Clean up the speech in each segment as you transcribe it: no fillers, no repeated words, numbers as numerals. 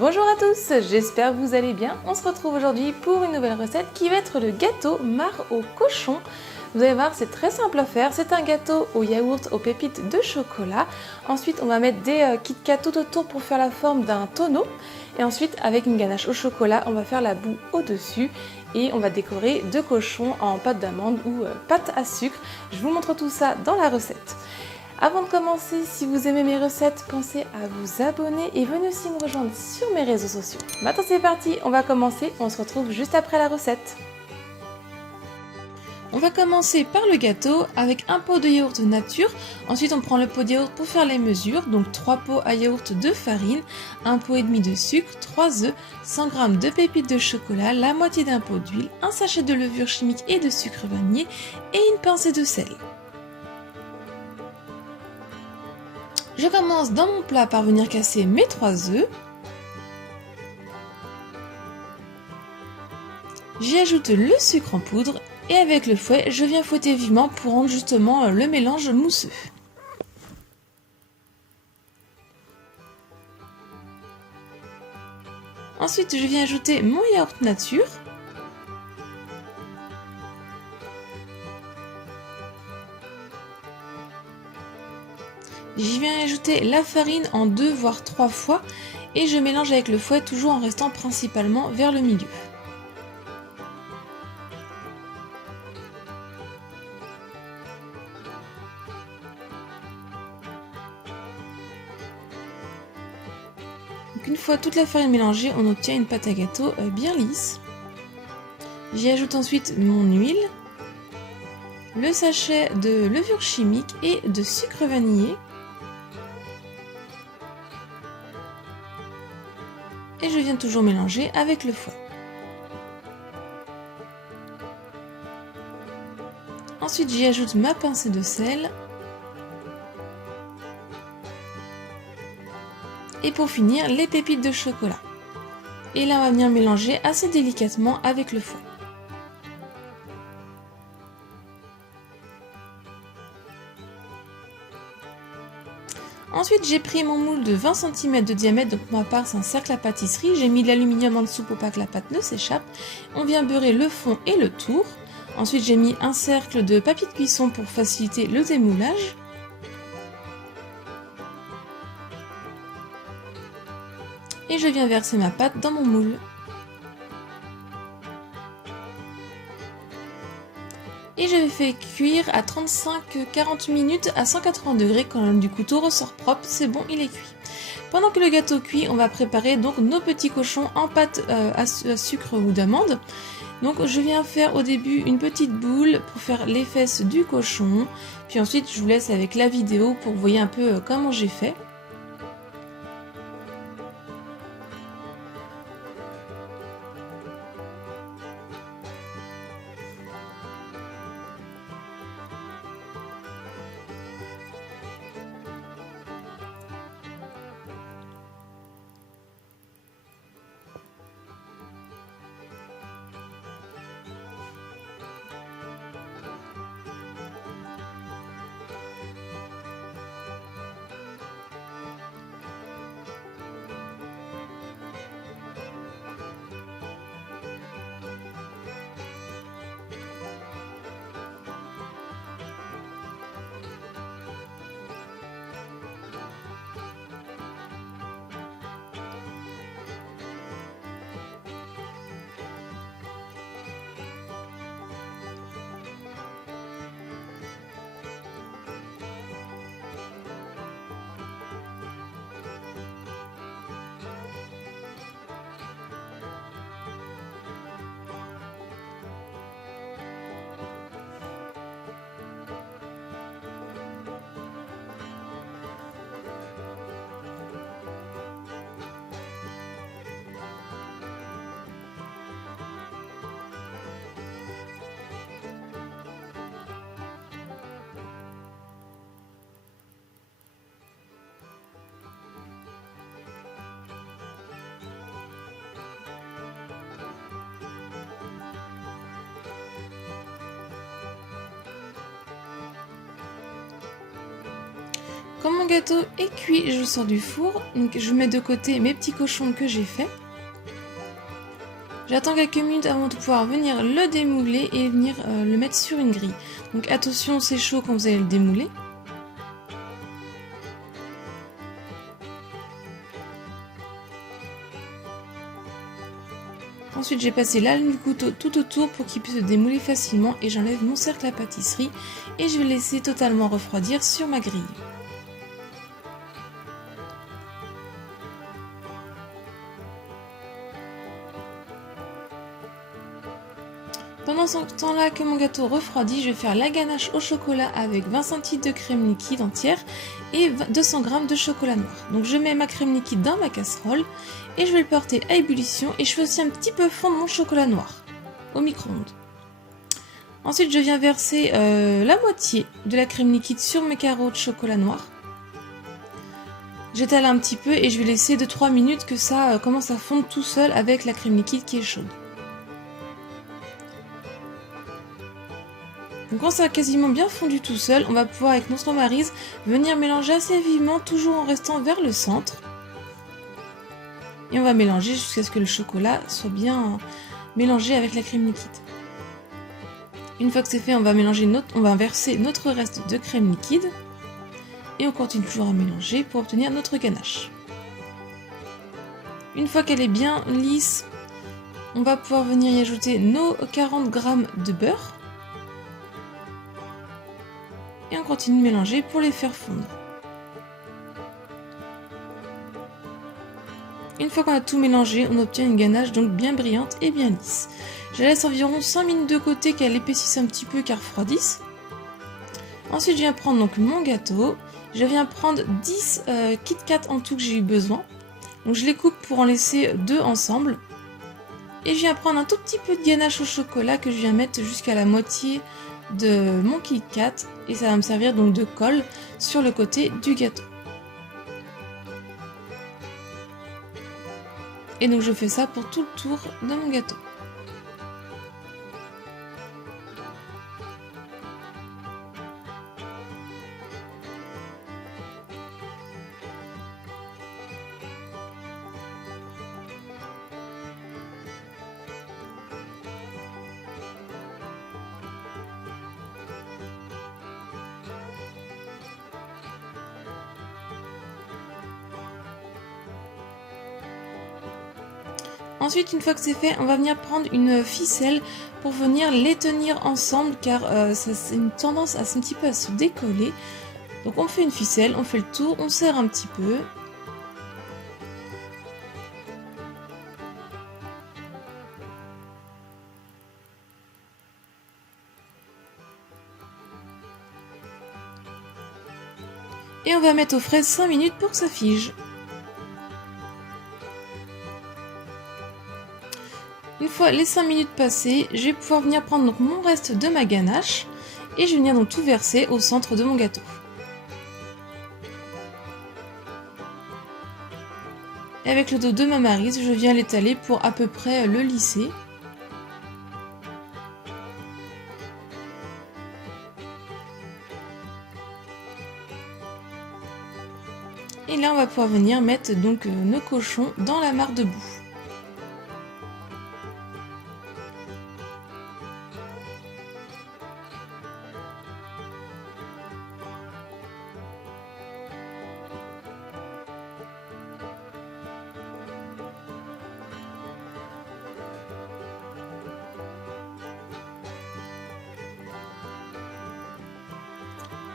Bonjour à tous, j'espère que vous allez bien. On se retrouve aujourd'hui pour une nouvelle recette qui va être le gâteau marc au cochon. Vous allez voir, c'est très simple à faire. C'est un gâteau au yaourt aux pépites de chocolat. Ensuite, on va mettre des Kit Kat tout autour pour faire la forme d'un tonneau. Et ensuite, avec une ganache au chocolat, on va faire la boue au-dessus. Et on va décorer de cochon en pâte d'amande ou pâte à sucre. Je vous montre tout ça dans la recette. Avant de commencer, si vous aimez mes recettes, pensez à vous abonner et venez aussi me rejoindre sur mes réseaux sociaux. Maintenant c'est parti, on va commencer, on se retrouve juste après la recette. On va commencer par le gâteau avec un pot de yaourt nature. Ensuite on prend le pot de yaourt pour faire les mesures, donc 3 pots à yaourt de farine, 1 pot et demi de sucre, 3 œufs, 100 g de pépites de chocolat, la moitié d'un pot d'huile, un sachet de levure chimique et de sucre vanillé et une pincée de sel. Je commence dans mon plat par venir casser mes 3 œufs. J'y ajoute le sucre en poudre et avec le fouet, je viens fouetter vivement pour rendre justement le mélange mousseux. Ensuite, je viens ajouter mon yaourt nature. J'y viens ajouter la farine en 2 voire 3 fois et je mélange avec le fouet toujours en restant principalement vers le milieu. Donc une fois toute la farine mélangée, on obtient une pâte à gâteau bien lisse. J'y ajoute ensuite mon huile, le sachet de levure chimique et de sucre vanillé. Et je viens toujours mélanger avec le fouet. Ensuite, j'y ajoute ma pincée de sel. Et pour finir, les pépites de chocolat. Et là, on va venir mélanger assez délicatement avec le fouet. Ensuite, j'ai pris mon moule de 20 cm de diamètre, donc pour ma part c'est un cercle à pâtisserie. J'ai mis de l'aluminium en dessous pour pas que la pâte ne s'échappe. On vient beurrer le fond et le tour. Ensuite, j'ai mis un cercle de papier de cuisson pour faciliter le démoulage. Et je viens verser ma pâte dans mon moule. Et je vais faire cuire à 35-40 minutes à 180 degrés. Quand du couteau ressort propre, c'est bon, il est cuit. Pendant que le gâteau cuit, on va préparer donc nos petits cochons en pâte à sucre ou d'amande. Donc je viens faire au début une petite boule pour faire les fesses du cochon. Puis ensuite je vous laisse avec la vidéo pour que vous voyez un peu comment j'ai fait. Quand mon gâteau est cuit, je le sors du four. Donc je mets de côté mes petits cochons que j'ai faits. J'attends quelques minutes avant de pouvoir venir le démouler et venir le mettre sur une grille. Donc attention, c'est chaud quand vous allez le démouler. Ensuite, j'ai passé la lame du couteau tout autour pour qu'il puisse se démouler facilement et j'enlève mon cercle à pâtisserie et je vais le laisser totalement refroidir sur ma grille. Pendant ce temps-là que mon gâteau refroidit, je vais faire la ganache au chocolat avec 20 centilitres de crème liquide entière et 200 g de chocolat noir. Donc je mets ma crème liquide dans ma casserole et je vais le porter à ébullition et je fais aussi un petit peu fondre mon chocolat noir au micro-ondes. Ensuite je viens verser la moitié de la crème liquide sur mes carreaux de chocolat noir. J'étale un petit peu et je vais laisser 2-3 minutes que ça commence à fondre tout seul avec la crème liquide qui est chaude. Donc quand ça a quasiment bien fondu tout seul, on va pouvoir avec notre maryse venir mélanger assez vivement, toujours en restant vers le centre. Et on va mélanger jusqu'à ce que le chocolat soit bien mélangé avec la crème liquide. Une fois que c'est fait, on va verser notre reste de crème liquide. Et on continue toujours à mélanger pour obtenir notre ganache. Une fois qu'elle est bien lisse, on va pouvoir venir y ajouter nos 40 g de beurre. Et on continue de mélanger pour les faire fondre. Une fois qu'on a tout mélangé, on obtient une ganache donc bien brillante et bien lisse. Je laisse environ 5 minutes de côté qu'elle épaississe un petit peu, qu'elle refroidisse. Ensuite, je viens prendre donc mon gâteau. Je viens prendre 10 Kit Kat en tout que j'ai eu besoin. Donc je les coupe pour en laisser 2 ensemble. Et je viens prendre un tout petit peu de ganache au chocolat que je viens mettre jusqu'à la moitié de mon Kit Kat. Et ça va me servir donc de colle sur le côté du gâteau. Et donc je fais ça pour tout le tour de mon gâteau. Ensuite, une fois que c'est fait, on va venir prendre une ficelle pour venir les tenir ensemble car ça c'est une tendance un petit peu à se décoller. Donc on fait une ficelle, on fait le tour, on serre un petit peu. Et on va mettre au frais 5 minutes pour que ça fige. Une fois les 5 minutes passées, je vais pouvoir venir prendre donc mon reste de ma ganache et je vais venir donc tout verser au centre de mon gâteau. Et avec le dos de ma maryse, je viens l'étaler pour à peu près le lisser. Et là, on va pouvoir venir mettre donc nos cochons dans la mare de boue.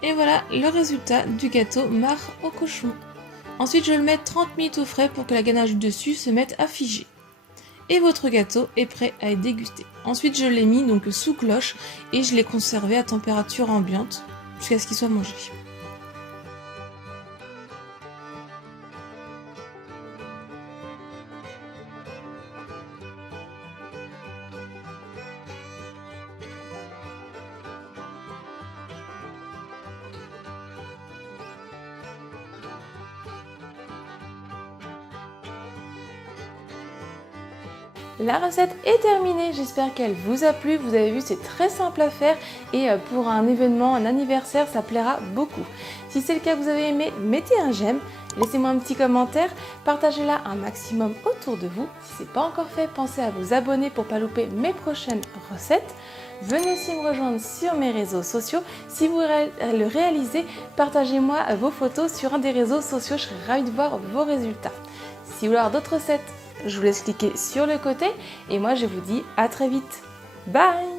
Et voilà le résultat du gâteau mare au cochon. Ensuite, je vais le mettre 30 minutes au frais pour que la ganache du dessus se mette à figer. Et votre gâteau est prêt à être dégusté. Ensuite, je l'ai mis donc sous cloche et je l'ai conservé à température ambiante jusqu'à ce qu'il soit mangé. La recette est terminée, j'espère qu'elle vous a plu. Vous avez vu, c'est très simple à faire et pour un événement, un anniversaire, ça plaira beaucoup. Si c'est le cas, vous avez aimé, mettez un j'aime, laissez-moi un petit commentaire, partagez-la un maximum autour de vous. Si ce n'est pas encore fait, pensez à vous abonner pour ne pas louper mes prochaines recettes. Venez aussi me rejoindre sur mes réseaux sociaux. Si vous le réalisez, partagez-moi vos photos sur un des réseaux sociaux, je serai ravie de voir vos résultats. Si vous voulez avoir d'autres recettes, je vous laisse cliquer sur le côté et moi je vous dis à très vite. Bye!